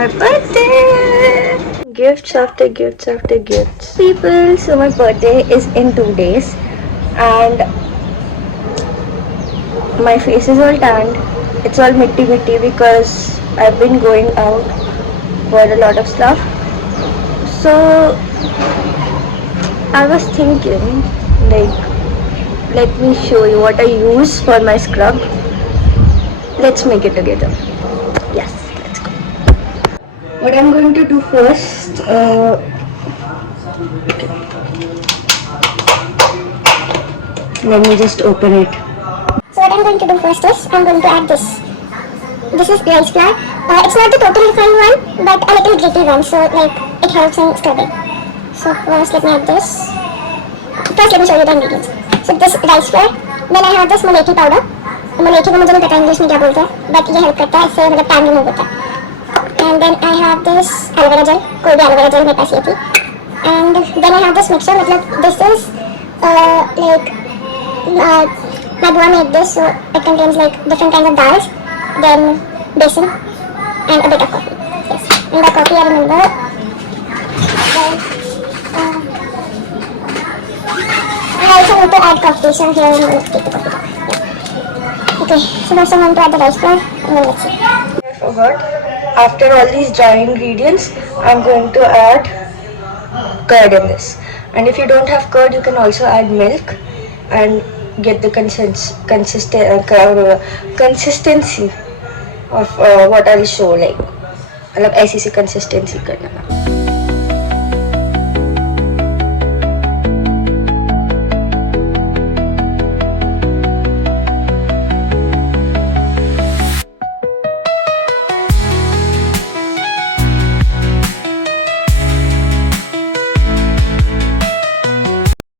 my birthday. Gifts after gifts after gifts. People, so my birthday is in 2 days and my face is all tanned. It's all mitty mitty because I've been going out for a lot of stuff. So I was thinking, like, let me show you what I use for my scrub. Let's make it together. Yes, let's go. What I'm going to do first, let me just open it. So what I'm going to do first is, I'm going to add this. This is rice flour. It's not the total refined one, but a little gritty one, so like it helps in scrubbing. So first let me add this. First let me show you the ingredients. So this rice flour, then I have this molethi powder. मोलेठी को मुझे नहीं पता English में क्या बोलते हैं, but ये help करता है, इससे मतलब टैन रिमूव होता है. And then I have this aloe vera gel, कोई भी एलोवेरा जेल मेरे पास ये थी. And then I have this mixture, मतलब दिस इज लाइक my buआ made this, so it contains like different kinds of dals, then besan and a bit of coffee. Yes, and the coffee I remember. Then I also need to add coffee, so here I'm going to take the coffee down. Okay, so first I'm going to add the rice flour and then let's see. I forgot, after all these dry ingredients, I'm going to add curd in this. And if you don't have curd, you can also add milk and get the consistency of what I'll show, like मतलब ऐसी सी consistency करना.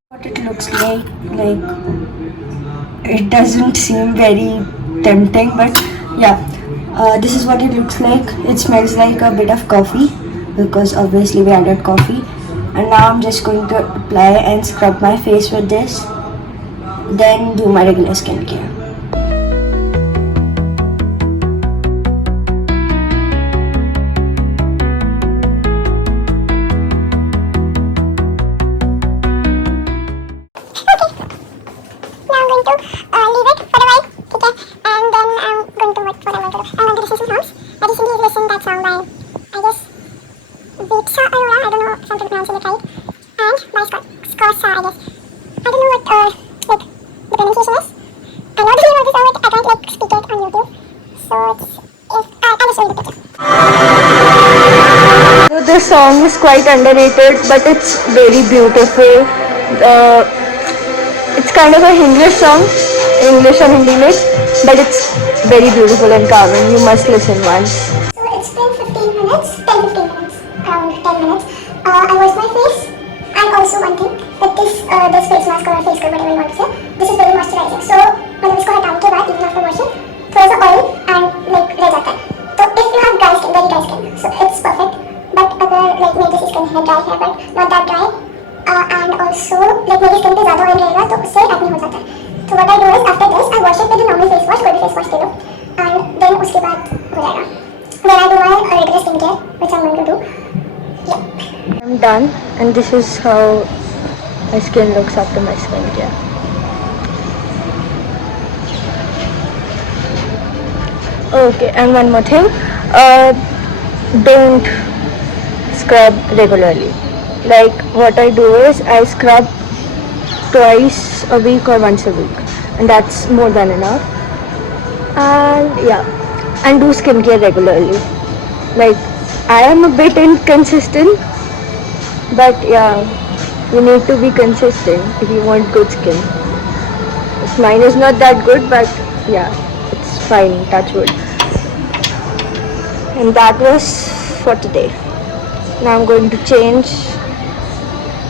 What it looks like it doesn't seem very tempting, but yeah, this is what it looks like. It smells like a bit of coffee because obviously we added coffee. And now I'm just going to apply and scrub my face with this, then do my regular skincare. This song is quite underrated, but it's very beautiful. It's kind of a English song, English and Hindi mix, but it's very beautiful and calming. You must listen once. So it's been 15 minutes, 10-15 minutes, around 10 minutes. I washed my face, and also one thing, that this face mask or face scrub, whatever you want to say, this is very moisturizing. So मतलब इसको हटाने के बाद, even after washing, थोड़ा सा oil and like रह जाता है. So if you have dry skin, very dry skin, so it's perfect. But अगर like मेरी जैसी skin है, dry है, but not that dry, and also like मेरी skin पे ज़्यादा oil रहेगा, तो उससे acne हो जाता है. So what I do is after this, I wash it with a normal face wash, कोई भी face wash ले लो, and then उसके बाद हो जाएगा. Then I do my regular skincare, which I'm going to do. Yeah. I'm done, and this is how my skin looks after my skincare. Okay, and one more thing, don't scrub regularly. Like what I do is I scrub twice a week or once a week, and that's more than enough. And yeah, and do skincare regularly. Like I am a bit inconsistent, but yeah, you need to be consistent if you want good skin. Mine is not that good, but yeah, it's fine, touch wood. And that was for today. Now I'm going to change,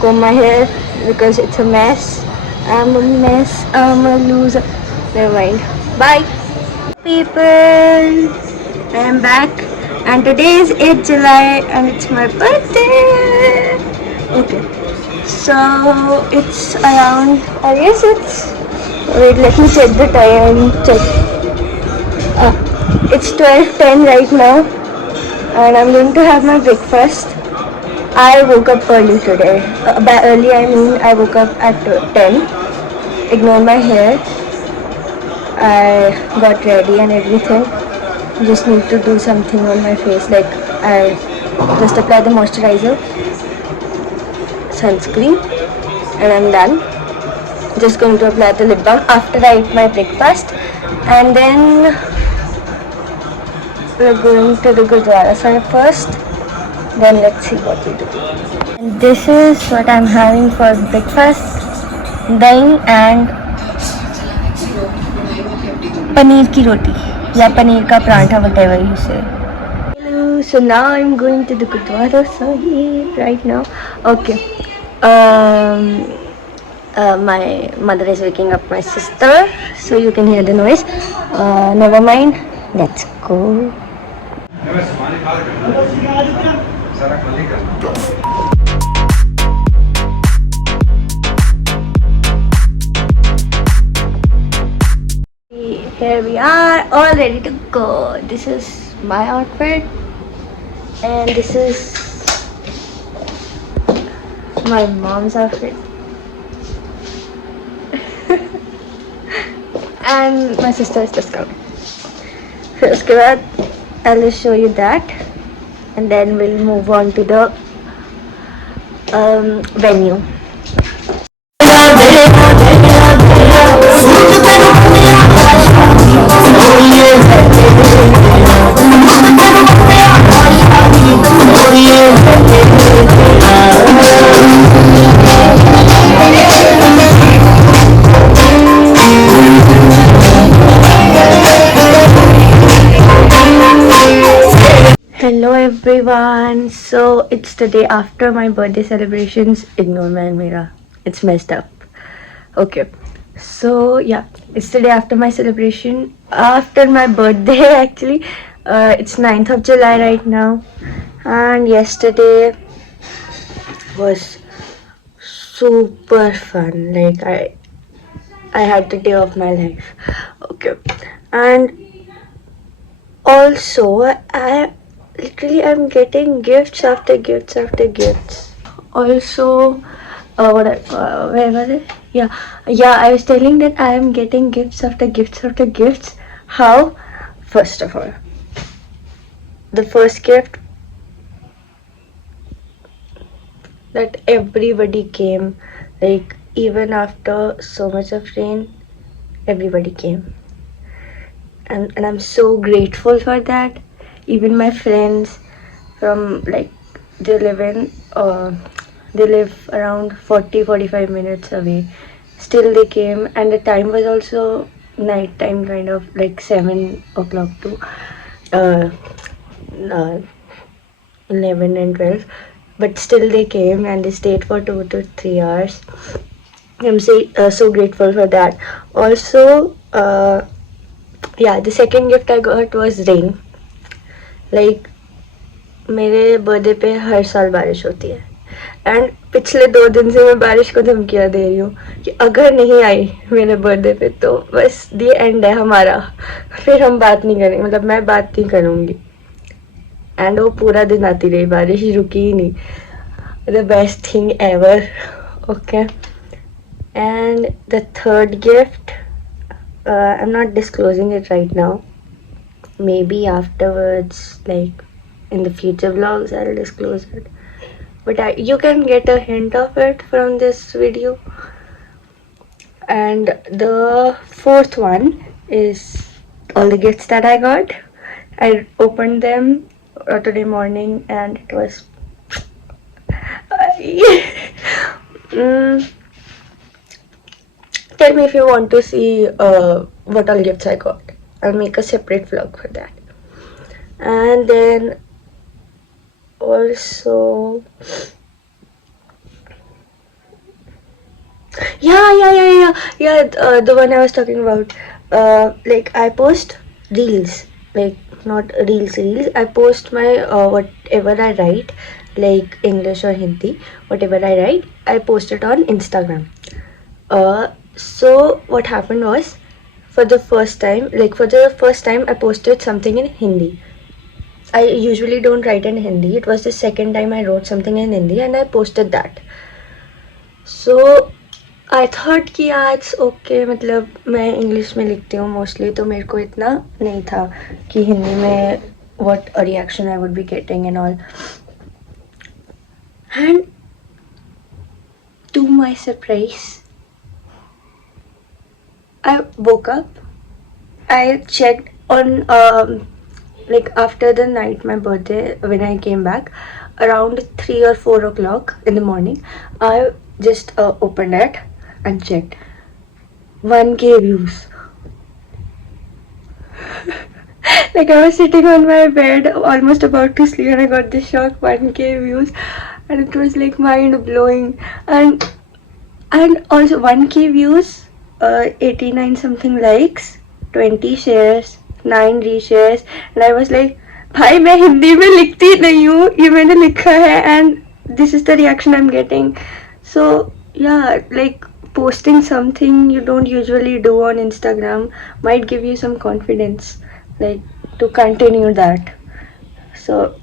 comb my hair because it's a mess. I'm a mess, I'm a loser. Never mind. Bye people, I am back and today is 8th July and it's my birthday. Okay, so it's around, I guess it's, wait, let me check the time. Check. It's 12:10 right now, and I'm going to have my breakfast. I woke up early today. By early I mean I woke up at 10. Ignore my hair. I got ready and everything. Just need to do something on my face, like I just apply the moisturizer, sunscreen, and I'm done. Just going to apply the lip balm after I eat my breakfast, and then we're going to the Gurdwara Sahib first. Then let's see what we do. And this is what I'm having for breakfast: dahi and paneer ki roti, या paneer ka parantha, whatever you say. Hello, so now I'm going to the Gurdwara Sahib right now. Okay. My mother is waking up my sister, so you can hear the noise. Never mind. Let's go. Here we are, all ready to go. This is my outfit, and this is my mom's outfit. And my sister is just coming. फिर उसके बाद I'll just show you that, and then we'll move on to the venue. Hello everyone, so it's the day after my birthday celebrations. Ignore my Almira, it's messed up. Okay, so yeah, it's the day after my celebration, after my birthday actually. It's 9th of July right now, and yesterday was super fun. Like I had the day of my life. Okay, and also I'm getting gifts after gifts after gifts. Also, where was it? Yeah, I was telling that I am getting gifts after gifts after gifts. How? First of all, the first gift that everybody came, like even after so much of rain, everybody came, and I'm so grateful for that. Even my friends from like they live in they live around 40-45 minutes away, still they came, and the time was also night time, kind of like 7 o'clock to uh, uh, 11 and 12, but still they came and they stayed for 2 to 3 hours. I'm so grateful for that. Also, the second gift I got was rain. Like मेरे birthday पे हर साल बारिश होती है, and पिछले 2 दिन से मैं बारिश को धमकियाँ दे रही हूँ कि अगर नहीं आई मेरे बर्थडे पे तो बस ये एंड है हमारा, फिर हम बात नहीं करेंगे, मतलब मैं बात नहीं करूँगी. एंड वो पूरा दिन आती रही, बारिश रुकी ही नहीं. The best thing ever. Okay, and the third gift, I am not disclosing it right now, maybe afterwards, like in the future vlogs I'll disclose it, but you can get a hint of it from this video. And the fourth one is all the gifts that I got. I opened them today morning, and it was tell me if you want to see what all gifts I got. I'll make a separate vlog for that. And then also, the one I was talking about. Like I post reels, like not reels. I post my whatever I write, like English or Hindi, whatever I write, I post it on Instagram. So what happened was, for the first time I posted something in Hindi. I usually don't write in Hindi. It was the second time I wrote something in Hindi and I posted that. So I thought कि आज okay मतलब मैं English में लिखती हूँ mostly, तो मेरे को इतना नहीं था कि हिंदी में what a reaction I would be getting and all. And to my surprise, I woke up, I checked on like after the night my birthday, when I came back around 3 or 4 o'clock in the morning, I just opened it and checked 1K views. Like I was sitting on my bed almost about to sleep and I got this shock 1K views, and it was like mind blowing. And also 1K views, 89 something likes, 20 shares, 9 reshares, and I was like, भाई मैं हिंदी में लिखती नहीं हूँ, ये मैंने लिखा है, and this is the reaction I'm getting. So yeah, like posting something you don't usually do on Instagram might give you some confidence, like to continue that. So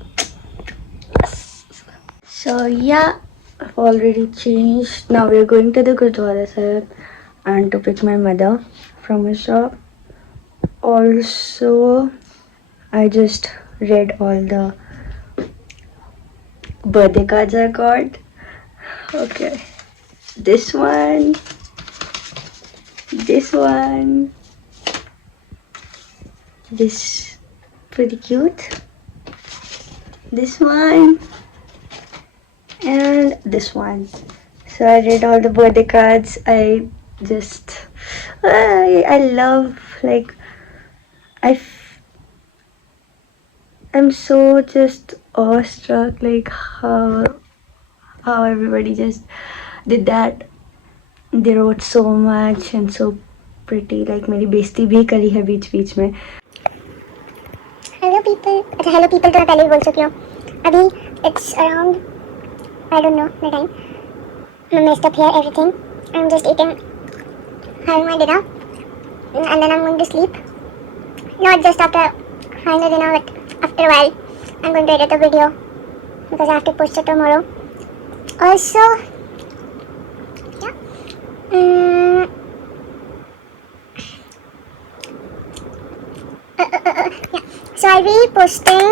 yeah, I've already changed. Now we're going to the Gurdwara Sahib and to pick my mother from her shop. Also, I just read all the birthday cards I got. Okay, this one, this one, this pretty cute, this one, and this one. So I read all the birthday cards. I love, like, I'm so just awestruck, like how everybody just did that. They wrote so much and so pretty. Like मेरी बेइज्जती भी करी है बीच बीच में. Hello people. अच्छा hello people तो मैं पहले ही बोल चुकी हूँ. अभी it's around I don't know the time. I messed up here everything. I'm just having my dinner, and then I'm going to sleep. Not just after having the dinner, but after a while I'm going to edit the video because I have to post it tomorrow. Also, yeah. Yeah. So I'll be posting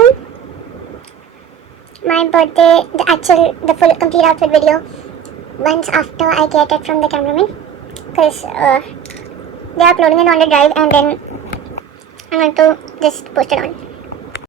my birthday, the full complete outfit video once after I get it from the cameraman, because they're uploading it on the drive and then I'm going to just post it on.